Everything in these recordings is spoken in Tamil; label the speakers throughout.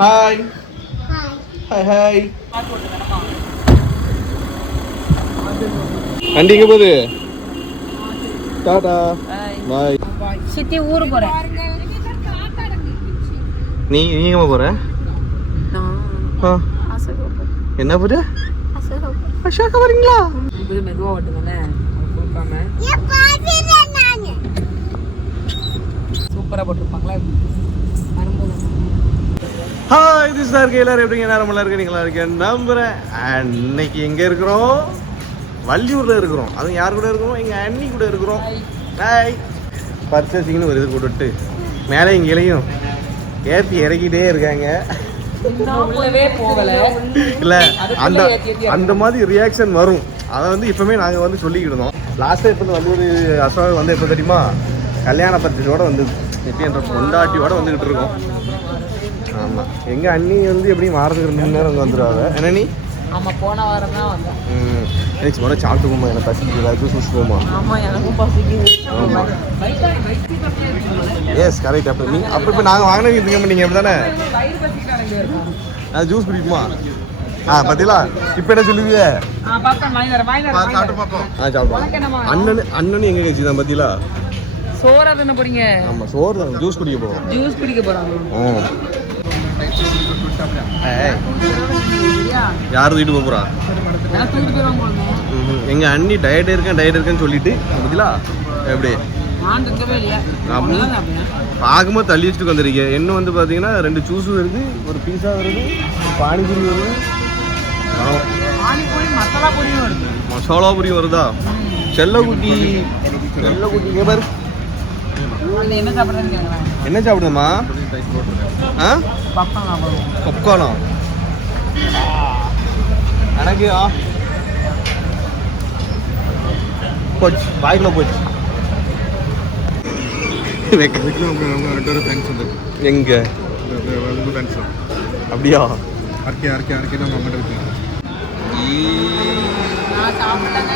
Speaker 1: ஹாய் ஹாய் ஹாய் வண்டி எங்க போகுது? டாடா. பாய்.
Speaker 2: சித்தி ஊரு போறேன்.
Speaker 1: நீ நீ எங்க போற? என்ன போற அஷாக்கா வரீங்களா?
Speaker 2: இது மெதுவா ஓட்டுதானே கொடுக்காம சூப்பரா போட்டிருப்பாங்களா? வரும்போது.
Speaker 1: ஹாய் இது சார் இருக்கு எல்லாரும் எப்படிங்க நேரம் நல்லா இருக்கு நீங்களா இருக்கேன் நம்புறேன். And இன்னைக்கு எங்க இருக்கிறோம். வள்ளியூர்ல இருக்கிறோம். அது யார் கூட இருக்கிறோம்? எங்க அண்ணி கூட இருக்கிறோம். ஹாய் பர்ச்சேசிங்னு ஒரு இது போட்டுட்டு மேலே இங்கேயும் ஏற்றி இறக்கிட்டே இருக்காங்க. இல்ல அந்த அந்த மாதிரி ரியாக்ஷன் வரும். அதை வந்து இப்பவுமே நாங்க வந்து சொல்லிக்கிட்டோம் லாஸ்ட் இப்போ வந்து ஒரு அசோக் வந்து எப்போ தெரியுமா? கல்யாண பத்திரிகையோட வந்து எப்படி என்ற பொண்டாட்டியோட வந்துகிட்டு இருக்கோம். ஆமா. எங்க அண்ணி வந்து எப்படி மாறதுக்கு ரெண்டு மணி நேரம் வந்து வந்துடுவாங்க என்ன நீ
Speaker 2: ஆமா போன வாரம் தான் வந்தேன்.
Speaker 1: ம். எனக்கு சும்மா சாப்பிட்டு போமா எனக்கு பசிக்கு ஏதாச்சும் சூஸ் போமா?
Speaker 2: ஆமா எனக்கும் பசிக்குது.
Speaker 1: ஆமா. எஸ் கரெக்ட் அப்போ நீ அப்போ இப்போ நாங்கள் வாங்கினது இதுங்க பண்ணீங்க அப்படி தானே ஜூஸ் குடிக்குமா? ஆ பார்த்தீங்களா இப்போ என்ன சொல்லுவீங்க
Speaker 2: ஆ
Speaker 1: சாப்பிடுவோம் அண்ணன் அண்ணன் எங்க கட்சி தான் பார்த்தீங்களா
Speaker 2: சோறா தானே போறீங்க?
Speaker 1: ஆமா சோறு தான் ஜூஸ் குடிக்க போறோம்.
Speaker 2: ஜூஸ் குடிக்க
Speaker 1: ஏய், யார்
Speaker 2: தூக்கிட்டு போயிருவாங்க போல.
Speaker 1: எங்க அண்ணி டயட் இருக்கேன் டயட் இருக்கேன்னு சொல்லிட்டு பார்த்தீங்களா எப்படி. பார்க்கும்போது தள்ளி வச்சுட்டு வந்துருக்கீங்க என்ன வந்து பார்த்தீங்கன்னா ரெண்டு ஜூஸ் வருது ஒரு பீஸா வருது பானிபூரி வருது
Speaker 2: மசாலா
Speaker 1: பூரி வருதா? செல்லக்குட்டி செல்லக்குட்டி
Speaker 2: என்ன சாப்பிட்றதுன்னு
Speaker 1: என்ன சாப்பிடுமா ஆ?
Speaker 2: பப்பம் சாப்பிடுவோம்
Speaker 1: பப்கார்னா எனக்கு போச்சு வாய்க்குள்ள போச்சு. எங்க? அப்படியா?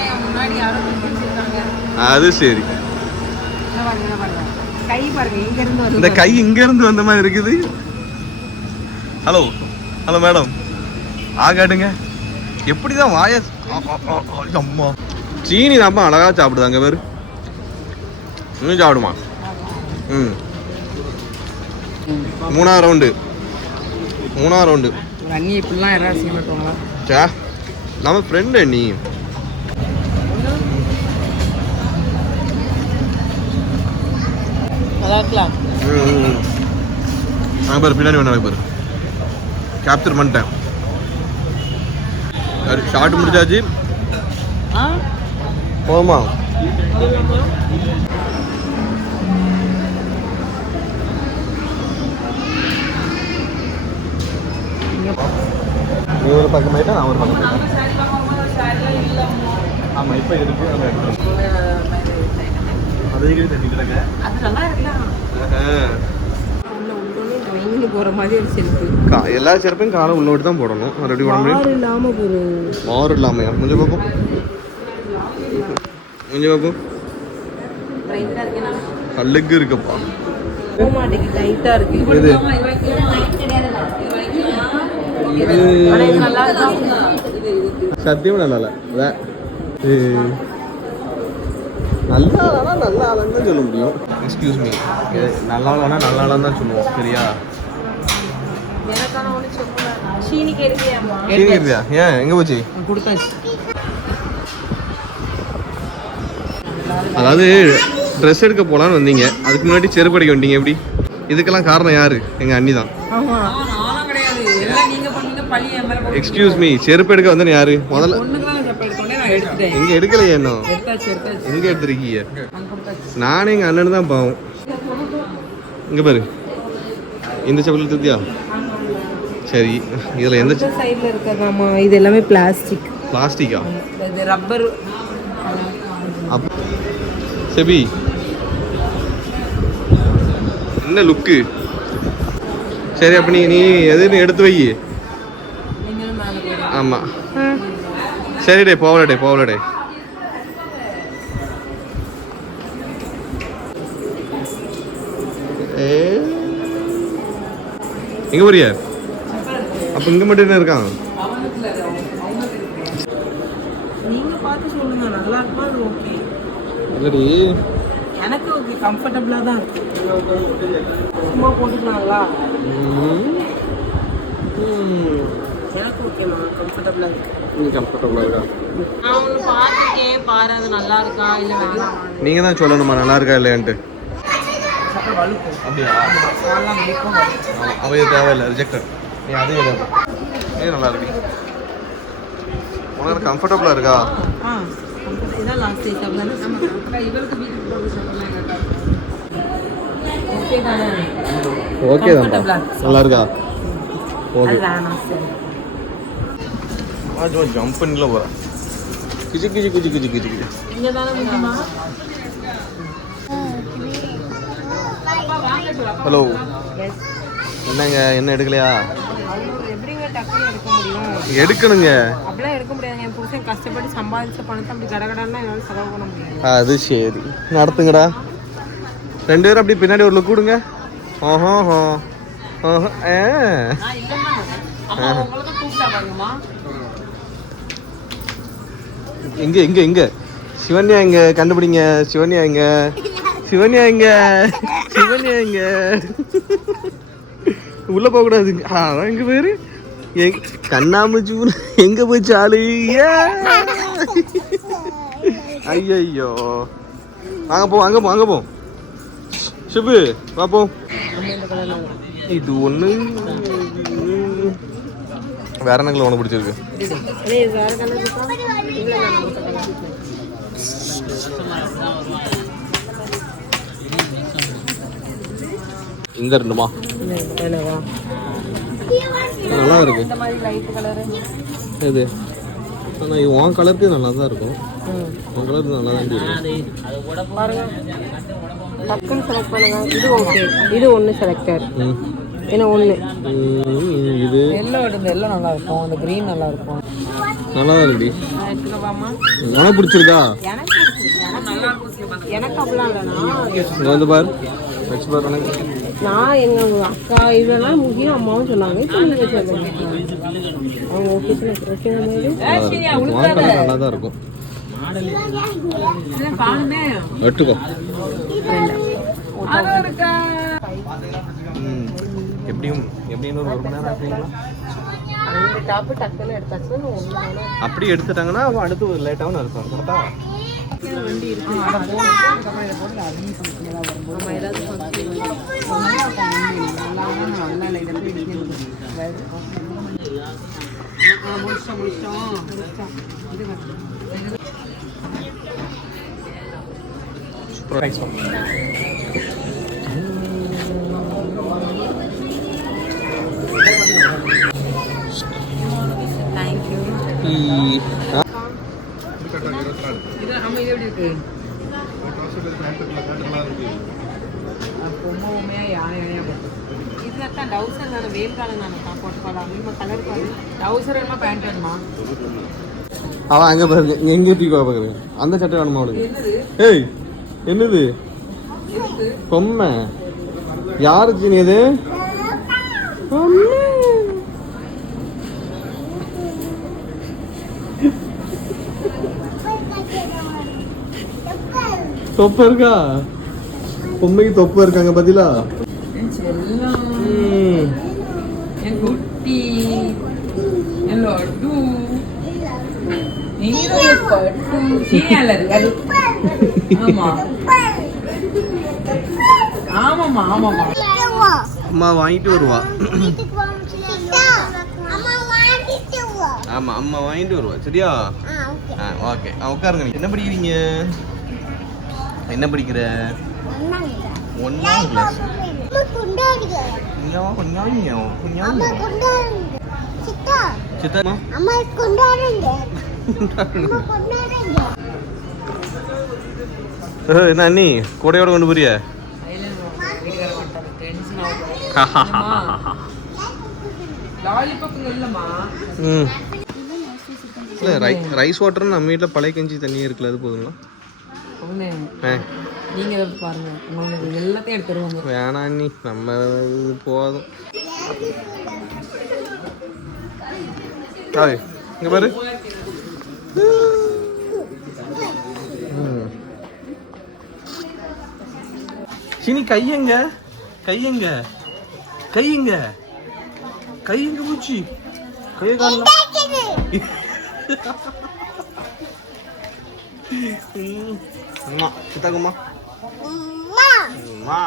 Speaker 2: என் முன்னாடி யாரோ தூக்கி வச்சிருக்காங்க
Speaker 1: அது சரி.
Speaker 2: கை பாருங்க இங்க இருந்து வருது
Speaker 1: இந்த கை இங்க இருந்து வந்த மாதிரி இருக்குது. ஹலோ ஹலோ மேடம் ஆ காட்டுங்க எப்படிதான் வாய அம்மா. சீனி தான்ப்பா அழகா சாப்பிடுதாங்க பேரு. இன்னும் சாப்பிடுமா? ம். மூணாவது ரவுண்டு மூணாவது ரவுண்டு
Speaker 2: அண்ணி இப்படிலாம் யாராவது மாட்டாங்களா
Speaker 1: சே நம்ம ஃப்ரெண்டு நீ.
Speaker 2: நல்லா இருக்கலாம்
Speaker 1: அங்கே பாரு பின்னாடி வேணா பாரு. கேப்சர் பண்ணிட்டேன். ஷார்ட் முடிச்சாச்சு
Speaker 2: ஆ?
Speaker 1: போதுமா நீ ஒரு பக்கம் ஆயிட்டா நான் ஒரு பக்கம் ஆயிட்டேன் ஆமாம் இப்போ இருக்கு எல்லா செருப்பையும் காலை உள்ள விட்டு தான் போடணும். ரெடி பண்ண
Speaker 2: இல்லாமல் ஒரு
Speaker 1: மாறு இல்லாமையா? கொஞ்சம் பார்ப்போம் கொஞ்சம்
Speaker 2: இருக்கேன்
Speaker 1: கல்லுக்கு இருக்கப்பா. இது சத்தியமா நல்லா இல்லை நல்லா நல்ல ஆளுன்னு தான் சொல்ல முடியும். எக்ஸ்கியூஸ் மீ நல்லா ஆளானா நல்ல ஆளான்னு தான் சொல்லுவோம் சரியா? ஏன்? எங்கே போச்சு? அதாவது ட்ரெஸ் எடுக்க போகலான்னு வந்தீங்க. அதுக்கு முன்னாடி செருப்பு அடிக்க வந்தீங்க எப்படி? இதுக்கெல்லாம் காரணம் யாரு? எங்கள் அண்ணி தான்.
Speaker 2: ஆமா. நானும் கிடையாது. எல்லாம் நீங்க பண்ணீங்க பழி என் மேல போட்டு
Speaker 1: எக்ஸ்கியூஸ் மீ செருப்பு எடுக்க வந்தேன் யாரு? முதல்ல
Speaker 2: எடுத்துட்டேன்.
Speaker 1: எங்க எடுக்கலையே இன்னும் எங்க எடுத்திருக்கீங்க?
Speaker 2: நான் கொடுத்தாச்சு.
Speaker 1: நானே எங்க அண்ணன் தான் பாவம். இங்க பாரு. இந்த செப்பல் எடுத்துட்டியா சரி. இதுல எந்த
Speaker 2: சைடுல இருக்கிறதாமா இது எல்லாமே பிளாஸ்டிக்
Speaker 1: பிளாஸ்டிக்கா?
Speaker 2: இது ரப்பர்
Speaker 1: செபி. என்ன லுக்கு சரி அப்ப நீ நீ எதுன்னு எடுத்து வை.
Speaker 2: நீங்களும் மேலே போயிடும்
Speaker 1: ஆமா சரி டே போகல டே போகல டே ஏ எங்க போறிய? அப்போ இங்கே மட்டும் என்ன இருக்கான்? இல்லடி
Speaker 2: எனக்கு ஓகே கம்ஃபர்டபுளாக தான் இருக்கு. சும்மா போட்டுக்கலாங்களா? எனக்கு ஓகேம்மா கம்ஃபர்டபுளாக இருக்கு.
Speaker 1: கம்ஃபர்டபுளாக இருக்கா?
Speaker 2: நான் ஒன்று பார்த்துருக்கேன் பாரு அது நல்லா இருக்கா இல்லை வேணாம்.
Speaker 1: நீங்கள் தான் சொல்லணுமா நல்லா இருக்கா இல்லையான்ட்டு? அப்படியா? இது தேவையில்லை ரிஜெக்டட் நீ அதே விடாது ஏ நல்லா இருக்கு. உனக்கு கம்ஃபர்டபுளாக இருக்கா?
Speaker 2: இதான் லாஸ்ட் ஸ்டேஜ் தானே இவருக்கு வீட்டுக்கு போக ஓகே தானே?
Speaker 1: நல்லா இருக்கா? ஓகே
Speaker 2: சரி
Speaker 1: சும்மா ஜம்ப் பண்ணில போகிறேன் கிச்சு கிச்சு கிச்சு கிச்சு கிச்சு கிச்சு
Speaker 2: இங்கே தானே முடியுமா
Speaker 1: ஹலோ என்னங்க என்ன எடுக்கலையா? எடுக்கணுங்க.
Speaker 2: அப்படிலாம் எடுக்க முடியாது என் புருஷன் கஷ்டப்பட்டு சம்பாதிச்ச பணத்தை அப்படி கடகடன்னா என்னால் செலவு பண்ண முடியாது
Speaker 1: அது சரி நடத்துங்கடா ரெண்டு பேரும் அப்படி பின்னாடி ஒரு லுக் கொடுங்க ஓஹோ ஓஹோ ஏ
Speaker 2: நான் இல்லைம்மா அம்மா உங்களை தான் கூப்பிட்டா பாருங்கம்மா
Speaker 1: எங்க எங்க எங்க சிவன்யா எங்க கண்டுபிடிங்க. சிவன்யா எங்க சிவன்யா எங்க சிவன்யா எங்க உள்ள போக கூடாது. அதான் எங்க பேரு கண்ணாமூச்சி எங்க போச்சு ஆளு ஐயோ வாங்க போ வாங்க போ வாங்க போ. சிபு பாப்போம் இது ஒண்ணு. வேற எனக்கு உனக்கு பிடிச்சிருக்கு? இந்த ரெண்டுமா? நல்லா இருக்கு இது ஆனால் இது உன் கலருக்கு நல்லா தான் இருக்கும். உன் கலருக்கு நல்லா தான் இருக்கும்
Speaker 2: பாருங்க டக்குன்னு செலக்ட் பண்ணுங்க இது ஓகே இது ஒன்று செலக்டர். ஏன்னா ஒன்று
Speaker 1: இது
Speaker 2: எல்லோ எடுங்க எல்லோ நல்லா இருக்கும். அந்த க்ரீன் நல்லா இருக்கும்.
Speaker 1: நல்லா தான் இருக்குடி உனக்கு பிடிச்சிருக்கா?
Speaker 2: எனக்கு பிடிச்சிருக்கு. எனக்கு நல்லா இருக்கும் எனக்கு அப்படிலாம் இல்லைண்ணா
Speaker 1: வந்து பார். வச்சு பார் உனக்கு.
Speaker 2: நான் எங்க அக்கா இதெல்லாம் முக்கியம் அம்மாவும் சொன்னாங்க. அவங்க
Speaker 1: நல்லா தான் இருக்கும். வெட்டுக்கோ. ம். எப்படியும் எப்படின்னு ஒரு ஒரு மணி நேரம் ஆகுங்களா
Speaker 2: ரெண்டு டாப்பு டக்குன்னு எடுத்தாச்சு
Speaker 1: அப்படி எடுத்துட்டாங்கன்னா அவன் அடுத்து ஒரு லேட்டாகவும் இருக்கும் கரெக்டா
Speaker 2: முடிச்சோம் முடிச்சோம் முடிச்சோம் இது எப்படி இருக்கு? யானை போட்டு. டவுசர் தானே வெயில் காலம் தானே தான் போட்டு போகலாம் நம்ம கலர் பாரு. டவுசர் வேணுமா பேண்ட் வேணுமா?
Speaker 1: அவன் அங்கே பாருங்க எங்கே தூக்கி பார்க்குறேன் அந்த சட்டை வேணுமா அவனுக்கு
Speaker 2: என்னது?
Speaker 1: ஏய் என்னது? பொம்மை. யாரு ஜீனி இது? தொப்பை இருக்கா பொம்மைக்கு தொப்பை இருக்காங்க பதிலா
Speaker 2: என் செல்லம்
Speaker 1: ம்.
Speaker 2: என் குட்டி என் லட்டு நீரோ பட்டு சீனியால இருக்கு அது ஆமா ஆமாம்மா ஆமாம்மா
Speaker 1: அம்மா வாங்கிட்டு வருவா ஆமா அம்மா வாங்கிட்டு வருவா சரியா ஆ ஓகே உட்காருங்க நீ என்ன படிக்கிறீங்க என்ன படிக்கிற? ஒன்னாம் கிளாஸ் சித்தா? என்ன அண்ணி? கூடையோட கொண்டு போறிய? ரைஸ் வாட்டர் நம்ம வீட்டில் பழைய கஞ்சி தண்ணி இருக்குல்ல அது போதுங்களா?
Speaker 2: நீங்க பாருங்க. உங்களுக்கு எல்லாத்தையும்
Speaker 1: வேணாம் அண்ணி நம்ம இது போதும். இங்க பாரு. சினி கையங்க கையங்க கையங்க கையங்க பூச்சி? கைய காணலாம் ம். அம்மா சித்தாங்கம்மா அம்மா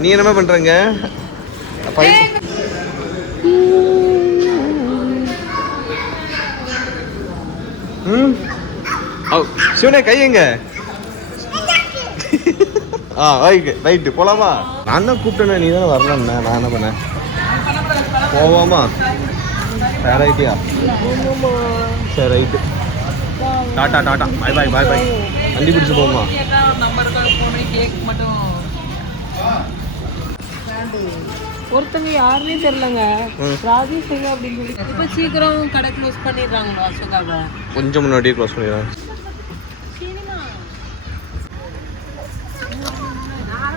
Speaker 1: நீ என்னமா பண்றங்க? பை- ம். ஓ சிவனே கை எங்க? ஆ ரைட்டு ரைட்டு போலாமா? நான் தான் கூப்பிட்டேனே நீ தானே வரலன்னா நான் என்ன பண்ணேன்? போவாமா? சரி ரைட்டியா சரி right ta ta bye bye bye bye வண்டி பிடிச்சு போமா
Speaker 2: ஒருத்தங்க யாருன்னே தெரியலங்க. ராஜேஷ் அப்படின்னு சொல்லி இப்ப சீக்கிரம் கடை க்ளோஸ் பண்ணிடுறாங்க அசோகாவை.
Speaker 1: கொஞ்சம் முன்னாடியே க்ளோஸ் பண்ணிடுறேன்